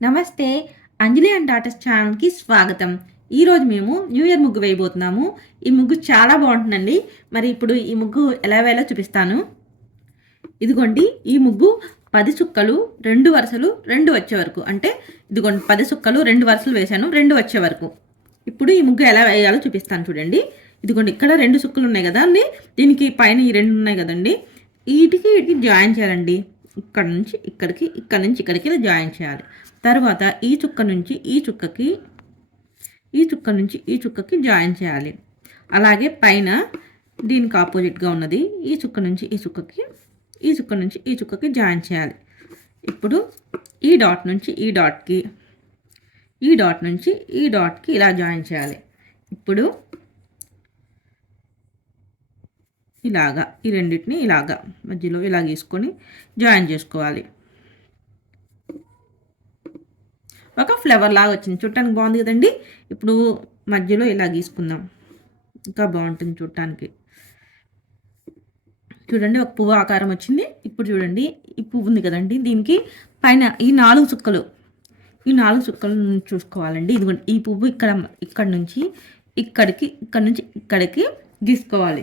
నమస్తే. అంజలి and daughters ఛానల్కి స్వాగతం. ఈరోజు మేము న్యూ ఇయర్ ముగ్గు వేయబోతున్నాము. ఈ ముగ్గు చాలా బాగుంటుందండి. మరి ఇప్పుడు ఈ ముగ్గు ఎలా వేయాలో చూపిస్తాను. ఇదిగోండి ఈ ముగ్గు పది చుక్కలు రెండు వరుసలు రెండు వచ్చే వరకు. అంటే ఇదిగోండి పది చుక్కలు రెండు వరుసలు వేశాను రెండు వచ్చే వరకు. ఇప్పుడు ఈ ముగ్గు ఎలా వేయాలో చూపిస్తాను చూడండి. ఇదిగోండి ఇక్కడ రెండు చుక్కలు ఉన్నాయి కదా అండి దీనికి పైన ఈ రెండు ఉన్నాయి కదండి. వీటికి వీటికి జాయిన్ చేయాలండి. ఇక్కడ నుంచి ఇక్కడికి ఇక్కడ నుంచి ఇక్కడికి ఇలా జాయిన్ చేయాలి. తర్వాత ఈ చుక్క నుంచి ఈ చుక్కకి ఈ చుక్క నుంచి ఈ చుక్కకి జాయిన్ చేయాలి. అలాగే పైన దీనికి ఆపోజిట్గా ఉన్నది ఈ చుక్క నుంచి ఈ చుక్కకి ఈ చుక్క నుంచి ఈ చుక్కకి జాయిన్ చేయాలి. ఇప్పుడు ఈ డాట్ నుంచి ఈ డాట్కి ఈ డాట్ నుంచి ఈ డాట్కి ఇలా జాయిన్ చేయాలి. ఇప్పుడు ఇలాగా ఈ రెండింటిని ఇలాగా మధ్యలో ఇలా గీసుకొని జాయిన్ చేసుకోవాలి. ఒక ఫ్లవర్ లాగా వచ్చింది. చూడటానికి బాగుంది కదండి? ఇప్పుడు మధ్యలో ఇలా గీసుకుందాం. ఇంకా బాగుంటుంది చూడటానికి. చూడండి ఒక పువ్వు ఆకారం వచ్చింది. ఇప్పుడు చూడండి ఈ పువ్వు ఉంది కదండి? దీనికి పైన ఈ నాలుగు చుక్కలు. ఈ నాలుగు చుక్కలను చూసుకోవాలండి. ఇదిగోండి ఈ పువ్వు ఇక్కడ ఇక్కడ నుంచి ఇక్కడికి ఇక్కడ నుంచి ఇక్కడికి గీసుకోవాలి.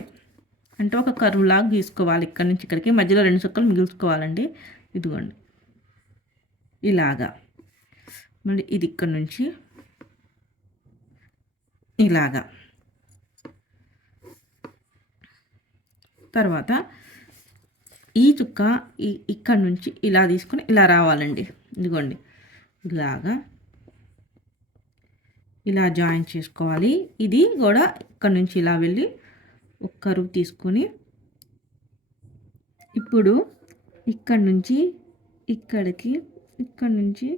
అంటే ఒక కరువు లాగా గీసుకోవాలి ఇక్కడ నుంచి ఇక్కడికి మధ్యలో రెండు చుక్కలు మిగుల్చుకోవాలండి. ఇదిగోండి. ఇలాగా. మళ్ళీ ఇది ఇక్కడ నుంచి. ఇలాగా. తర్వాత ఈ చుక్క ఈ ఇక్కడ నుంచి ఇలా తీసుకొని ఇలా రావాలండి. ఇదిగోండి. ఇలాగా. ఇలా జాయిన్ చేసుకోవాలి. ఇది కూడా ఇక్కడ నుంచి ఇలా వెళ్ళి ఒక కరువు తీసుకొని ఇప్పుడు ఇక్కడ నుంచి ఇక్కడికి ఇక్కడ నుంచి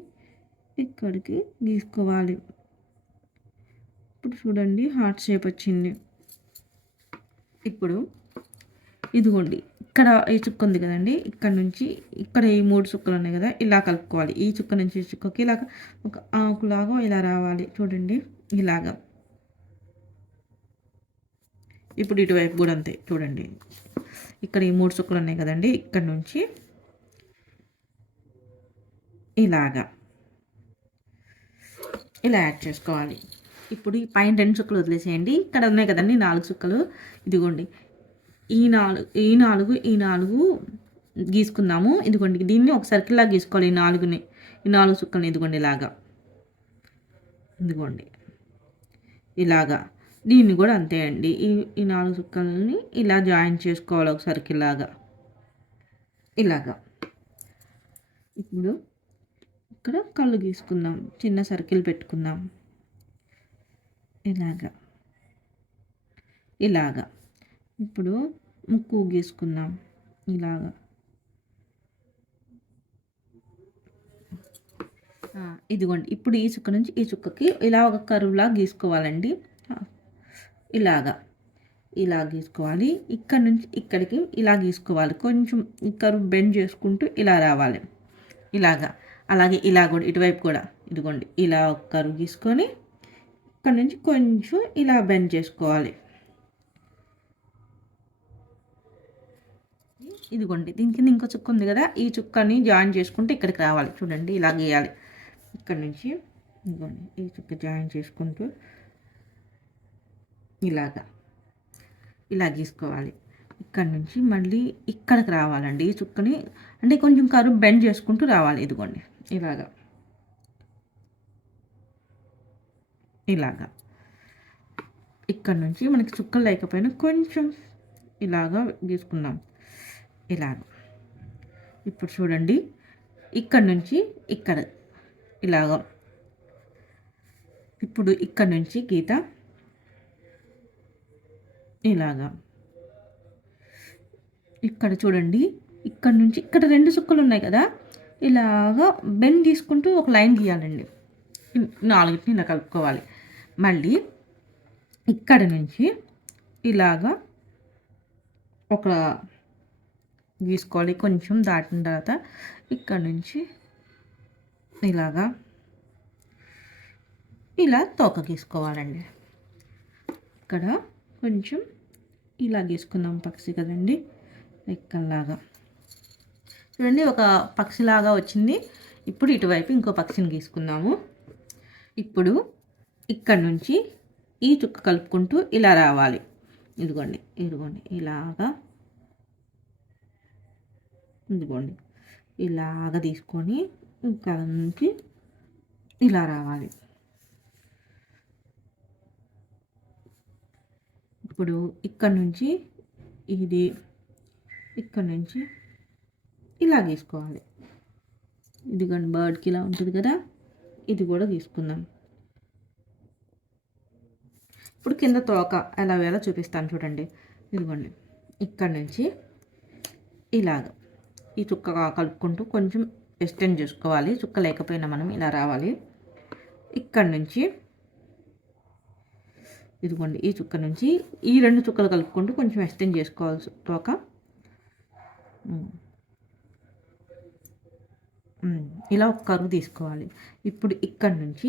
ఇక్కడికి గీసుకోవాలి ఇప్పుడు చూడండి హార్ట్ షేప్ వచ్చింది. ఇప్పుడు ఇదిగోండి ఇక్కడ ఈ చుక్క ఉంది కదండి ఇక్కడ నుంచి ఇక్కడ ఈ మూడు చుక్కలు ఉన్నాయి కదా ఇలా కలుపుకోవాలి. ఈ చుక్క నుంచి ఈ చుక్కకి ఇలా ఒక ఆకులాగా ఇలా రావాలి. చూడండి ఇలాగా. ఇప్పుడు ఇటువైపు కూడా అంతే చూడండి. ఇక్కడ ఈ మూడు చుక్కలు ఉన్నాయి కదండి ఇక్కడ నుంచి ఇలాగా. ఇలా యాడ్ చేసుకోవాలి. ఇప్పుడు ఈ పైన రెండు చుక్కలు వదిలేసేయండి. ఇక్కడ ఉన్నాయి కదండి నాలుగు చుక్కలు. ఇదిగోండి. ఈ నాలుగు ఈ నాలుగు ఈ నాలుగు గీసుకుందాము. ఇదిగోండి దీన్ని ఒక సర్కిల్లా గీసుకోవాలి. ఈ నాలుగుని ఈ నాలుగు చుక్కల్ని ఇదిగోండి ఇలాగా. ఇదిగోండి. ఇలాగా. దీన్ని కూడా అంతే అండి. ఈ ఈ నాలుగు చుక్కల్ని ఇలా జాయిన్ చేసుకోవాలి ఒక సర్కిల్ లాగా ఇలాగా. ఇప్పుడు ఇక్కడ కళ్ళు గీసుకుందాం. చిన్న సర్కిల్ పెట్టుకుందాం. ఇలాగా. ఇలాగా. ఇప్పుడు ముక్కు గీసుకుందాం. ఇలాగా. ఇదిగోండి. ఇప్పుడు ఈ చుక్క నుంచి ఈ చుక్కకి ఇలా ఒక కరువులా గీసుకోవాలండి. ఇలాగా. ఇలా గీసుకోవాలి. ఇక్కడ నుంచి ఇక్కడికి ఇలా గీసుకోవాలి. కొంచెం ఇక్కడ బెండ్ చేసుకుంటూ ఇలా రావాలి. ఇలాగా. అలాగే ఇలా కూడా ఇటువైపు కూడా. ఇదిగోండి. ఇలా ఒక్కరు గీసుకొని ఇక్కడ నుంచి కొంచెం ఇలా బెండ్ చేసుకోవాలి. ఇదిగోండి. దీని కింద ఇంకో చుక్క ఉంది కదా. ఈ చుక్కని జాయిన్ చేసుకుంటే ఇక్కడికి రావాలి. చూడండి. ఇలా గీయాలి. ఇక్కడ నుంచి ఇదిగోండి. ఈ చుక్క జాయిన్ చేసుకుంటూ ఇలాగా. ఇలా గీసుకోవాలి. ఇక్కడ నుంచి మళ్ళీ ఇక్కడికి రావాలండి ఈ చుక్కని. అంటే కొంచెం కరువు బెండ్ చేసుకుంటూ రావాలి ఇదిగోండి. ఇలాగా. ఇలాగా. ఇక్కడ నుంచి మనకి చుక్కలు లేకపోయినా కొంచెం ఇలాగా గీసుకుందాం. ఇలాగ. ఇప్పుడు చూడండి. ఇక్కడ నుంచి ఇక్కడ. ఇలాగ. ఇప్పుడు ఇక్కడ నుంచి గీత ఇలాగా. ఇక్కడ చూడండి ఇక్కడ నుంచి ఇక్కడ రెండు చుక్కలు ఉన్నాయి కదా ఇలాగా బెండ్ తీసుకుంటూ ఒక లైన్ గీయాలండి. నాలుగింటిని ఇలా కలుపుకోవాలి. మళ్ళీ ఇక్కడ నుంచి ఇలాగా ఒక గీసుకోవాలి కొంచెం దాటిన తర్వాత ఇక్కడ నుంచి ఇలాగా ఇలా తోక గీసుకోవాలండి. ఇక్కడ కొంచెం ఇలా గీసుకుందాం పక్షి కదండి. ఎక్కలాగా చూడండి ఒక పక్షిలాగా వచ్చింది. ఇప్పుడు ఇటువైపు ఇంకో పక్షిని గీసుకుందాము ఇప్పుడు ఇక్కడ నుంచి ఈ చుక్క కలుపుకుంటూ ఇలా రావాలి. ఇదిగోండి ఇదిగోండి ఇలాగా. ఇదిగోండి ఇలాగ తీసుకొని ఇక్కడ నుంచి ఇలా రావాలి. ఇప్పుడు ఇక్కడ నుంచి ఇది ఇక్కడ నుంచి ఇలా గీసుకోవాలి ఇదిగోండి బర్డ్కి ఇలా ఉంటుంది కదా ఇది కూడా తీసుకుందాం. ఇప్పుడు కింద తోక ఎలా వేలా చూపిస్తాను చూడండి. ఇదిగోండి ఇక్కడ నుంచి ఇలాగ ఈ చుక్క కలుపుకుంటూ కొంచెం ఎక్స్టెండ్ చేసుకోవాలి. చుక్క లేకపోయినా మనం ఇలా రావాలి. ఇక్కడ నుంచి ఇదిగోండి ఈ చుక్క నుంచి ఈ రెండు చుక్కలు కలుపుకుంటూ కొంచెం ఎక్స్టెండ్ చేసుకోవాలి తోక ఇలా ఒక కరువు తీసుకోవాలి. ఇప్పుడు ఇక్కడ నుంచి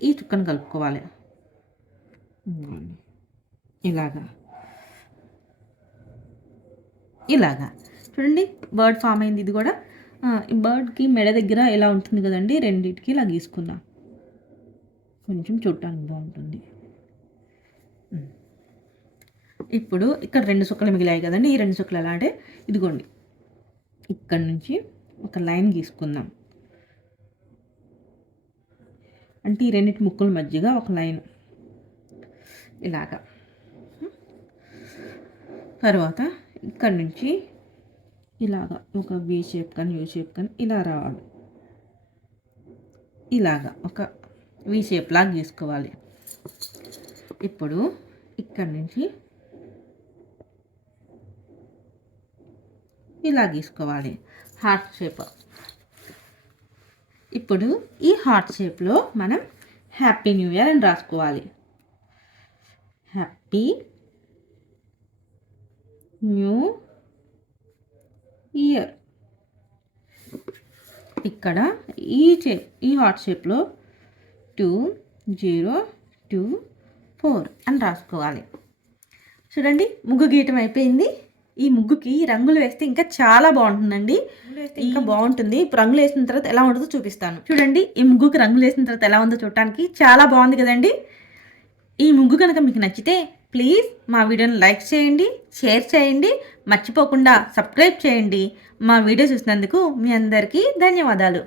ఈ చుక్కను కలుపుకోవాలి. ఇలాగా. ఇలాగా. చూడండి బర్డ్ ఫామ్ అయింది ఇది కూడా. ఈ బర్డ్కి మెడ దగ్గర ఎలా ఉంటుంది కదండి రెండింటికి ఇలా గీసుకుందాం. కొంచెం చూడటానికి బాగుంటుంది. ఇప్పుడు ఇక్కడ రెండు చుక్కలు మిగిలాయి కదండి ఈ రెండు చుక్కలు ఎలా అంటే ఇదిగోండి. ఇక్కడ నుంచి ఒక లైన్ గీసుకుందాం. అంటే ఈ రెండింటి ముక్కుల మధ్యగా ఒక లైన్. ఇలాగా. తర్వాత ఇక్కడ నుంచి ఇలాగా ఒక బీ షేప్ కానీ యూ షేప్ కానీ ఇలా రావాలి. ఇలాగా ఒక వి షేప్ లాగా గీసుకోవాలి. ఇప్పుడు ఇక్కడ నుంచి ఇలా గీసుకోవాలి. హార్ట్ షేప్ ఇప్పుడు ఈ హార్ట్ షేప్లో మనం హ్యాపీ న్యూ ఇయర్ అని రాసుకోవాలి. హ్యాపీ న్యూ ఇయర్ ఇక్కడ ఈ చే ఈ హార్ట్ షేప్లో టూ జీరో టూ ఫోర్ అని రాసుకోవాలి. చూడండి ముగ్గు గీయటం అయిపోయింది. ఈ ముగ్గుకి రంగులు వేస్తే ఇంకా చాలా బాగుంటుందండి. ఇంకా బాగుంటుంది. ఇప్పుడు రంగులు వేసిన తర్వాత ఎలా ఉంటుందో చూపిస్తాను. చూడండి ఈ ముగ్గుకి రంగులు వేసిన తర్వాత ఎలా ఉందో చూడటానికి చాలా బాగుంది కదండి. ఈ ముగ్గు కనుక మీకు నచ్చితే ప్లీజ్ మా వీడియోని లైక్ చేయండి షేర్ చేయండి మర్చిపోకుండా సబ్స్క్రైబ్ చేయండి. మా వీడియో చూసినందుకు మీ అందరికీ ధన్యవాదాలు.